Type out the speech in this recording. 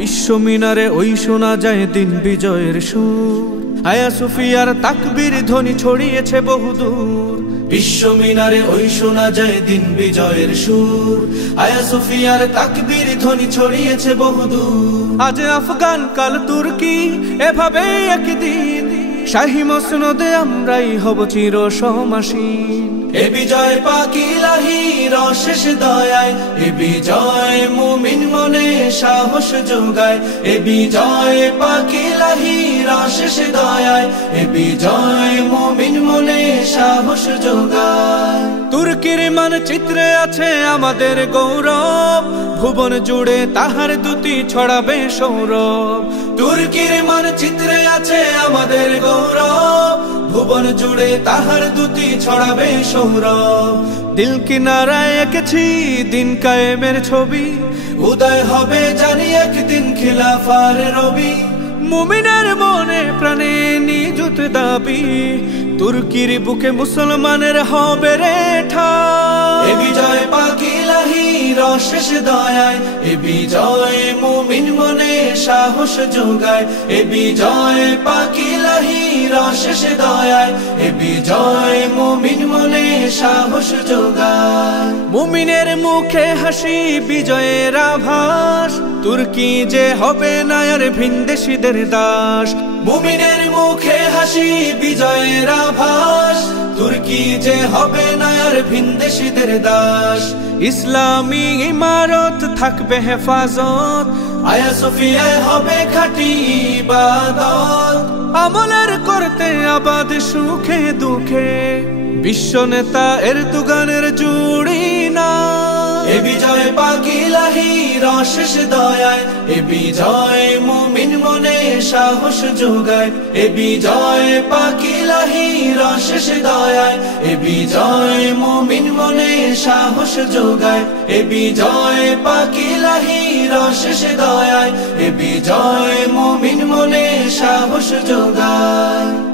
বিশ্ব মিনারে ওই শোনা যায় দিন বিজয়ের সুর, আয়া সুফিয়ার তাকবীর ধ্বনি ছড়িয়েছে বহুদূর। বিশ্ব মিনারে ওই শোনা যায় দিন বিজয়ের সুর, আয়া সুফিয়ার তাকবীর ধ্বনি ছড়িয়েছে বহুদূর। আজ আফগান কাল তুর্কি এভাবে একদিন, শাহী মসনদে আমরাই হব চির সমাসীন। এ বিজয় পাক ইলাহির অশেষ দয়ায়, এ বিজয় মুমিন মনে সাহস যোগায়। এ বিজয় পাক ইলাহির অশেষ দয়ায়, এ বিজয় মুমিন মনে সাহস যোগায়। তুর্কির মানচিত্রে আছে আমাদের গৌরব, ভুবন জুড়ে তাহার দুটি ছড়াবে সৌরভ। তুর্কির মানচিত্রে আছে আমাদের গৌরব, ভুবন জুড়ে তাহার দুটি ছড়াবে সৌরভ। দিল কিনারায় এঁকেছি দিন কায়েমের ছবি, উদয় হবে জানি একদিন খিলাফার রবি। মুমিনের মনে প্রাণে নিযুত দাবি, তুর্কির বুকে মুসলমানের হবে রে ঠাঁই। এ বিজয় পাক ইলাহির অশেষ দয়ায়, এ বিজয় মুমিন মনে সাহস যোগায়। এ বিজয় পাক ইলাহির অশেষ দয়ায়, এ বিজয় মুমিন মনে সাহস যোগায়। মুমিনের মুখে হাসি বিজয়ের আভাস, তুর্কি যে হবে না আর ভিনদেশীদের দাস। মুমিনের মুখে হাসি বিজয়ের আভাস, তুর্কি যে হবে না আর ভিনদেশীদের দাস। ইসলামী ইমারত থাকবে হেফাজত, আয়া সুফিয়ায় হবে খাঁটি ইবাদত। আমলের করতে আবাদ সুখে দুঃখে, বিশ্ব নেতা এরদোগানের জুড়ি না। এ বিজয় পাক ইলাহির অশেষ দয়ায়, এ বিজয় মুমিন মনে সাহস যোগায়। এ বিজয় পাক ইলাহির অশেষ দয়ায়, এ বিজয় মুমিন মনে সাহস যোগায়। এ বিজয় পাক ইলাহির অশেষ দয়ায়, এ বিজয় মুমিন মনে সাহস যোগায়।